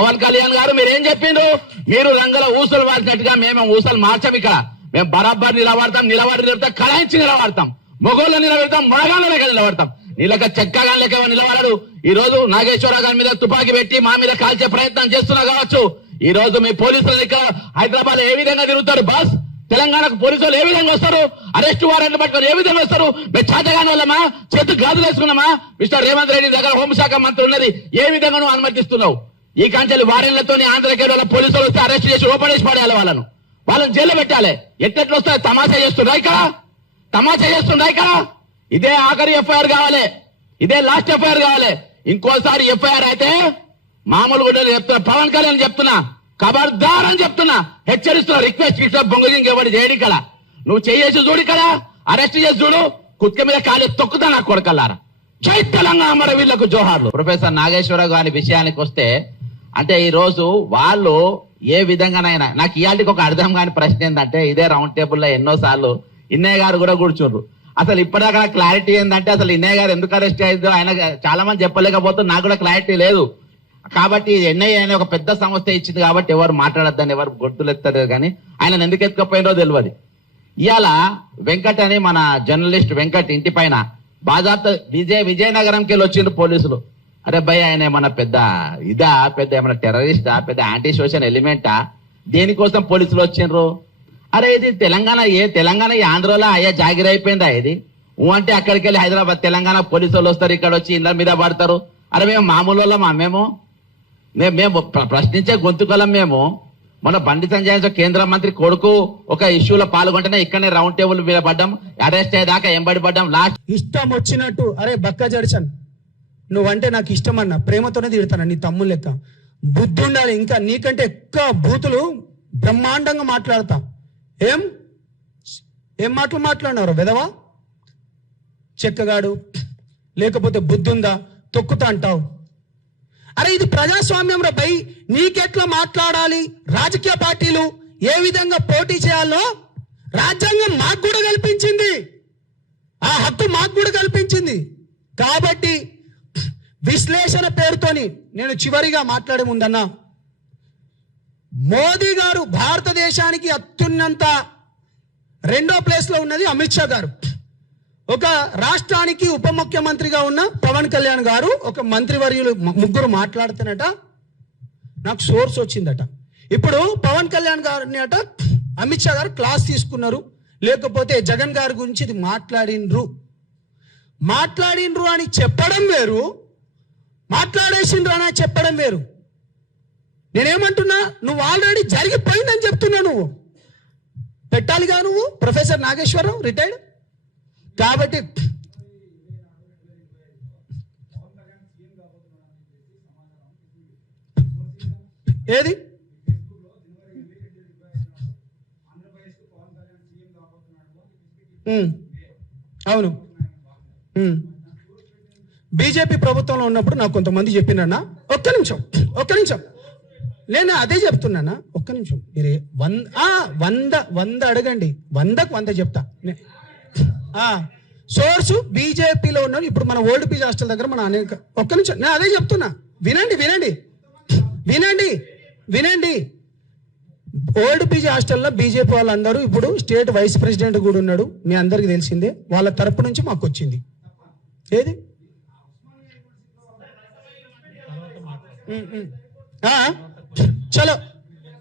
పవన్ కళ్యాణ్ గారు మీరేం చెప్పిండ్రు? మీరు రంగుల ఊసలు వాల్చినట్టుగా మేము ఊసలు మార్చాం. ఇక్కడ మేము బరాబర్ నిలబడతాం, నిలబడతాం, కళాయించి నిలబడతాం, మొగోళ్ళు నిలబెడతాం, మొడగాళ్ళ లెక్క నిలబడతాం. నీళ్ళక చెక్కగా లెక్క నిలబడరు. ఈ రోజు నాగేశ్వరరావు గారి మీద తుపాకీ పెట్టి మా మీద కాల్చే ప్రయత్నం చేస్తున్నా కావచ్చు. ఈ రోజు మీ పోలీసులు ఇక్కడ హైదరాబాద్ ఏ విధంగా తిరుగుతారు బాస్? తెలంగాణకు పోలీసులు ఏ విధంగా వస్తారు? అరెస్టు వారెంట్లు పట్టుకొని ఏ విధంగా వస్తారు? మేము చేతగాని వాళ్ళమా? చేతు గాజులు వేసుకున్నామా? మిస్టర్ రేవంత్ రెడ్డి దగ్గర హోంశాఖ మంత్రి ఉన్నది, ఏ విధంగా నువ్వు అనుమతిస్తున్నావు? ఈ కాంచెలు వారెంట్లతో ఆంధ్రకేరళ వాళ్ళ పోలీసులు వస్తే అరెస్ట్ చేసి ఓపెన్ చేసి పడేయాలి, వాళ్ళని జైల్లో పెట్టాలి. ఎట్లెట్లు వస్తాయి? తమాషా చేస్తుండ్రా ఇక్కడ? తమాషా చేస్తుండ్రా ఇక్కడ? ఇదే ఆఖరి ఎఫ్ఐఆర్ కావాలి, ఇదే లాస్ట్ ఎఫ్ఐఆర్ కావాలి. ఇంకోసారి ఎఫ్ఐఆర్ అయితే మామూలు కూడా చెప్తున్నా, పవన్ కళ్యాణ్ చెప్తున్నా, ఖబర్దార్ అని చెప్తున్నా, హెచ్చరిస్తున్నా, రిక్వెస్ట్ ఇట్లా బొంగజింగ్ ఎవరు చేయడి కదా. నువ్వు చేసి చూడు కదా, అరెస్ట్ చేసి చూడు, కుక్క మీద కాలే తొక్కుతా నా కొడకల్లారా. జై తెలంగాణ మన వీళ్లకు జోహార్లు. ప్రొఫెసర్ నాగేశ్వరరావు గారి విషయానికి వస్తే, అంటే ఈ రోజు వాళ్ళు ఏ విధంగానైనా, నాకు ఇయాటికి ఒక అర్థం కాని ప్రశ్న ఏంటంటే, ఇదే రౌండ్ టేబుల్ లో ఎన్నోసార్లు ఇన్నయ్య గారు కూడా కూర్చుండ్రు. అసలు ఇప్పటిదాకా క్లారిటీ ఏంటంటే, అసలు ఇన్నయ్య గారు ఎందుకు అరెస్ట్ అయ్యిందో ఆయన చాలా మంది చెప్పలేకపోతే నాకు కూడా క్లారిటీ లేదు. కాబట్టి ఎన్ఐఏ అనే ఒక పెద్ద సంస్థ ఇచ్చింది కాబట్టి ఎవరు మాట్లాడద్దని ఎవరు గొడ్డులు ఎత్తారు, కానీ ఆయన ఎందుకు ఎత్తుకపోయినో తెలియదు. ఇవాళ వెంకట్ అని మన జర్నలిస్ట్ వెంకట్ ఇంటి పైన బాజాప్త విజయనగరంకి వెళ్ళి వచ్చిండ్రు పోలీసులు. అరే భయ్, ఆయన ఏమన్నా పెద్ద పెద్ద ఏమన్నా టెర్రరిస్టా, పెద్ద యాంటీ సోషల్ ఎలిమెంటా? దేనికోసం పోలీసులు వచ్చిండ్రు? అరే ఇది తెలంగాణ, తెలంగాణ ఆంధ్రలో అయ్యా జాగిరైపోయిందా ఇది? అంటే అక్కడికి వెళ్ళి హైదరాబాద్ తెలంగాణ పోలీసు వాళ్ళు వస్తారు, ఇక్కడ వచ్చి ఇళ్ళ మీద పడతారు. అరే మేము మామూలు వాళ్ళమా? మేము ప్రశ్నించే గొంతుకలం. మేము మన బండి సంజయ్ కేంద్ర మంత్రి కొడుకు ఒక ఇష్యూలో పాల్గొంటేనే ఇక్కడనే రౌండ్ టేబుల్ మీద పడ్డాం, అరెస్ట్ అయ్యేదాకా ఎంబడి పడ్డాం. లాస్ట్ ఇష్టం వచ్చినట్టు, అరే బక్క జడ్సన్ నువ్వంటే నాకు ఇష్టం అన్న, ప్రేమతోనే తిడతాను, నీ తమ్ముడు లెక్క. బుద్ధి ఉండాలి. ఇంకా నీకంటే ఎక్కువ బూతులు బ్రహ్మాండంగా మాట్లాడతా. ఏం మాటలు మాట్లాడినారు వెదవా? చెక్కగాడు, లేకపోతే బుద్ధి ఉందా? తొక్కుతా అంటావు. అరే ఇది ప్రజాస్వామ్యం రా భయ్. నీకెట్లా మాట్లాడాలి, రాజకీయ పార్టీలు ఏ విధంగా పోటీ చేయాలో రాజ్యాంగం మాకు కూడా కల్పించింది, ఆ హక్కు మాకు కూడా కల్పించింది. కాబట్టి విశ్లేషణ పేరుతోని నేను చివరిగా మాట్లాడే ముందన్నా, మోదీ గారు భారతదేశానికి అత్యున్నత 2వ ప్లేస్ లో ఉన్నది అమిత్ షా గారు. ఒక రాష్ట్రానికి ఉప ముఖ్యమంత్రిగా ఉన్న పవన్ కళ్యాణ్ గారు, ఒక మంత్రివర్యులు ముగ్గురు మాట్లాడుతున్నట నాకు సోర్స్ వచ్చిందట. ఇప్పుడు పవన్ కళ్యాణ్ గారిని అట అమిత్ షా గారు క్లాస్ తీసుకున్నారు, లేకపోతే జగన్ గారి గురించి ఇది మాట్లాడిండ్రు అని చెప్పడం వేరు, మాట్లాడేసిండ్రు అని చెప్పడం వేరు. నేనేమంటున్నా, నువ్వు ఆల్రెడీ జరిగిపోయిందని చెప్తున్నా. నువ్వు పెట్టాలిగా, నువ్వు ప్రొఫెసర్ నాగేశ్వరరావు రిటైర్డ్. కాబట్టి ఏది అవును, బీజేపీ ప్రభుత్వంలో ఉన్నప్పుడు నాకు కొంతమంది చెప్పినన్నా. ఒక్క నిమిషం నేను అదే చెప్తున్నానా. ఒక్క నిమిషం, మీరే 100 అడగండి, 100కు 100 చెప్తా. సోర్సు బీజేపీలో ఉన్నాను. ఇప్పుడు మన ఓల్డ్ పీజీ హాస్టల్ దగ్గర మన అనేక. ఒక్క నిమిషం, నేను అదే చెప్తున్నా. వినండి. ఓల్డ్ పీజీ హాస్టల్లో బీజేపీ వాళ్ళందరూ ఇప్పుడు స్టేట్ వైస్ ప్రెసిడెంట్ కూడా ఉన్నాడు, మీ అందరికి తెలిసిందే. వాళ్ళ తరపు నుంచి మాకు వచ్చింది. ఏది చలో